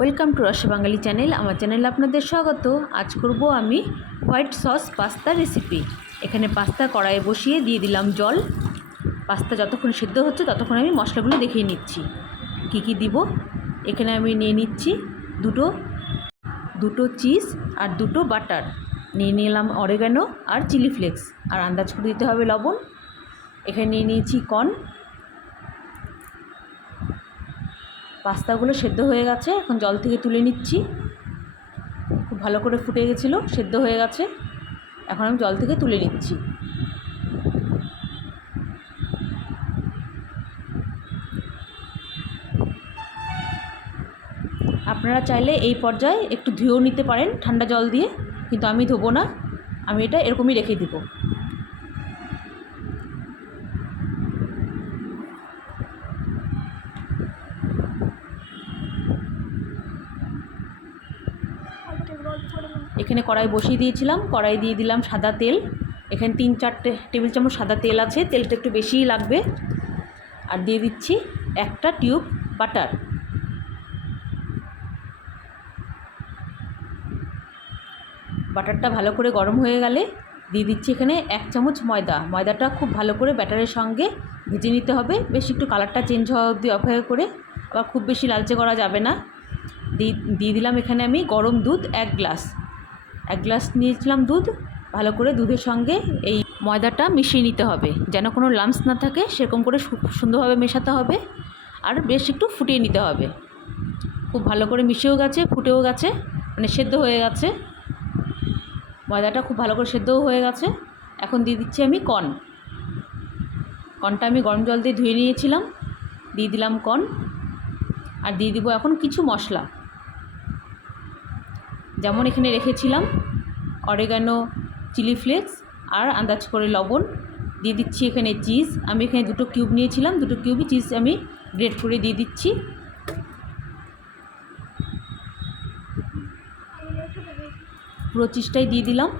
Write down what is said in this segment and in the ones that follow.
Welcome to রসা বাঙালি channel, আমার চ্যানেলে আপনাদের স্বাগত। আজ করব আমি হোয়াইট সস পাস্তা রেসিপি। এখানে পাস্তা কড়াইয়ে বসিয়ে দিয়ে দিলাম জল। পাস্তা যতক্ষণ সিদ্ধ হচ্ছে ততক্ষণ আমি মশলাগুলো দেখিয়ে নিচ্ছি। কি কি দিব? এখানে আমি নিয়ে নিচ্ছি দুটো দুটো চিজ আর দুটো বাটার। নিয়ে নিলাম অরেগানো আর চিলি ফ্লেক্স। আর আন্দাজ করে দিতে হবে লবণ। এখানে নিয়ে নিয়েছি কর্ন। পাস্তাগুলো সেদ্ধ হয়ে গেছে, এখন জল থেকে তুলে নিচ্ছি। খুব ভালো করে ফুটে গেছিল, সেদ্ধ হয়ে গেছে। এখন আমি জল থেকে তুলে নিচ্ছি। আপনারা চাইলে এই পর্যায়ে একটু ধুয়েও নিতে পারেন ঠান্ডা জল দিয়ে, কিন্তু আমি ধোবো না। আমি এটা এরকমই রেখে দিব। এখানে কড়াই বসিয়ে দিয়েছিলাম, কড়াই দিয়ে দিলাম সাদা তেল। এখানে তিন চারটে টেবিল চামচ সাদা তেল আছে, তেলটা একটু বেশিই লাগবে। আর দিয়ে দিচ্ছি একটা টিউব বাটার। বাটারটা ভালো করে গরম হয়ে গেলে দিয়ে দিচ্ছি এখানে এক চামচ ময়দা। ময়দাটা খুব ভালো করে ব্যাটারের সঙ্গে ভেজে নিতে হবে। বেশ একটু কালারটা চেঞ্জ হওয়া অবধি অপেক্ষা করে, আবার খুব বেশি লালচে করা যাবে না। দিয়ে দিয়ে দিলাম এখানে আমি গরম দুধ এক গ্লাস। এক গ্লাস নিয়েছিলাম দুধ, ভালো করে দুধের সঙ্গে এই ময়দাটা মিশিয়ে নিতে হবে। যেন কোনো লামস না থাকে, সেরকম করে সুন্দরভাবে মেশাতে হবে আর বেশ একটু ফুটিয়ে নিতে হবে। খুব ভালো করে মিশেও গেছে, ফুটেও গেছে মানে সেদ্ধ হয়ে গেছে। ময়দাটা খুব ভালো করে সেদ্ধও হয়ে গেছে। এখন দিয়ে দিচ্ছি আমি কর্ন কর্নটা আমি গরম জল দিয়ে ধুয়ে নিয়েছিলাম, দিয়ে দিলাম কর্ন আর দিয়ে দিব এখন কিছু মশলা। যেমন এখানে রেখেছিলাম অরেগানো চিলি ফ্লেক্স আর আন্দাজ করে লবণ। দিয়ে দিচ্ছি এখানে চিজ আমি এখানে দুটো কিউব নিয়েছিলাম, দুটো কিউবই চিজ আমি গ্রেট করে দিয়ে দিচ্ছি। পুরো চিজটাই দিয়ে দিলাম।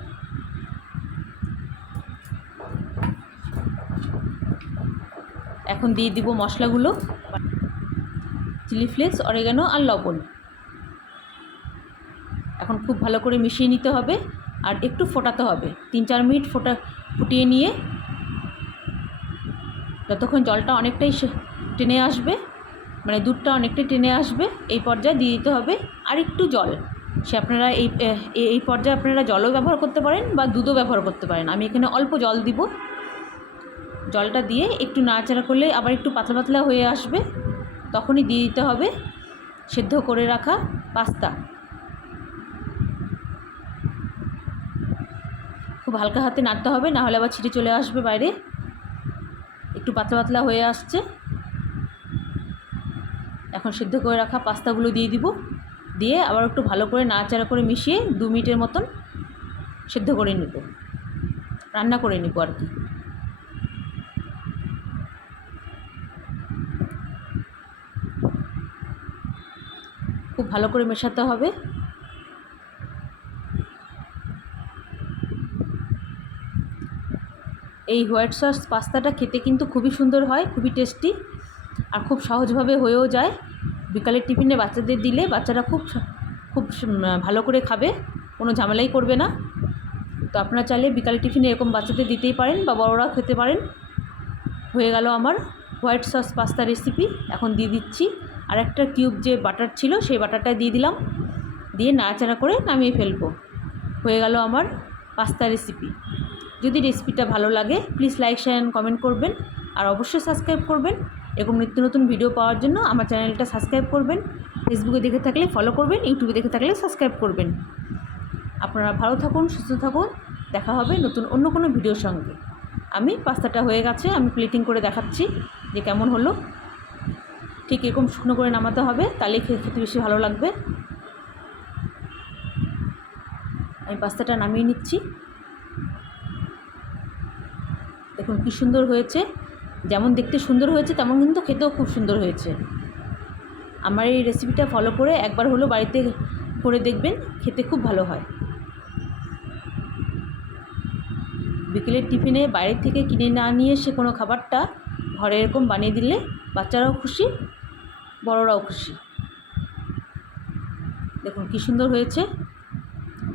এখন দিয়ে দিব মশলাগুলো। চিলি ফ্লেক্স অরেগানো আর লবণ। এখন খুব ভালো করে মিশিয়ে নিতে হবে আর একটু ফোটাতে হবে। তিন চার মিনিট ফোটা, ফুটিয়ে নিয়ে যতক্ষণ জলটা অনেকটাই টেনে আসবে মানে দুধটা অনেকটাই টেনে আসবে, এই পর্যায়ে দিয়ে দিতে হবে আর একটু জল। সে আপনারা এই এই পর্যায়ে আপনারা জলও ব্যবহার করতে পারেন বা দুধও ব্যবহার করতে পারেন। আমি এখানে অল্প জল দিব। জলটা দিয়ে একটু নাড়াচাড়া করলে আবার একটু পাতলা পাতলা হয়ে আসবে। তখনই দিয়ে দিতে হবে। সেদ্ধ করে রাখা পাস্তা। খুব হালকা হাতে নাড়তে হবে না হলে আবার ছিটে চলে আসবে বাইরে। একটু পাতলা পাতলা হয়ে আসছে। এখন সেদ্ধ করে রাখা পাস্তাগুলো দিয়ে দিব। দিয়ে আবার একটু ভালো করে নাড়াচাড়া করে মিশিয়ে দু মিনিটের মতন সেদ্ধ করে নেব। রান্না করে নেব আর কি। খুব ভালো করে মেশাতে হবে। এই হোয়াইট সস পাস্তাটা খেতে কিন্তু খুবই সুন্দর হয়, খুবই টেস্টি আর খুব সহজভাবে হয়েও যায়। বিকালের টিফিনে বাচ্চাদের দিলে বাচ্চারা খুব খুব ভালো করে খাবে, কোনো ঝামেলাই করবে না। তো আপনারা চাইলে বিকালের টিফিনে এরকম বাচ্চাদের দিতেই পারেন বা বড়রাও খেতে পারেন। হয়ে গেল আমার হোয়াইট সস পাস্তা রেসিপি, এখন দিয়ে দিচ্ছি। আর একটা কিউব যে বাটার ছিল সেই বাটারটা দিয়ে দিলাম। দিয়ে নাড়াচাড়া করে নামিয়ে ফেলব। হয়ে গেল আমার পাস্তা রেসিপি। যদি রেসিপিটা ভালো লাগে please like share and comment করবেন। আর অবশ্যই সাবস্ক্রাইব করবেন এরকম নিত্য নতুন ভিডিও পাওয়ার জন্য আমার চ্যানেলটা সাবস্ক্রাইব করবেন। ফেসবুকে দেখে থাকলে ফলো করবেন ইউটিউবে দেখে থাকলে সাবস্ক্রাইব করবেন। আপনারা ভালো থাকুন, সুস্থ থাকুন। দেখা হবে নতুন অন্য কোনো ভিডিওর সঙ্গে। আমি পাস্তাটা হয়ে গেছে, আমি প্লেটিং করে দেখাচ্ছি যে কেমন হলো। ঠিক এরকম শুকনো করে নামাতে হবে, তাহলে খেতে বেশি ভালো লাগবে। আমি পাস্তাটা নামিয়ে নিচ্ছি। দেখুন কী সুন্দর হয়েছে। যেমন দেখতে সুন্দর হয়েছে, তেমন কিন্তু খেতেও খুব সুন্দর হয়েছে। আমার এই রেসিপিটা ফলো করে একবার হলো বাড়িতে করে দেখবেন, খেতে খুব ভালো হয়। বিকেলের টিফিনে বাইরে থেকে কিনে না নিয়ে সে কোনো খাবারটা ঘরে এরকম বানিয়ে দিলে বাচ্চারাও খুশি, বড়রাও খুশি। দেখুন কী সুন্দর হয়েছে।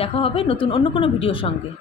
দেখা হবে নতুন অন্য কোনো ভিডিওর সঙ্গে।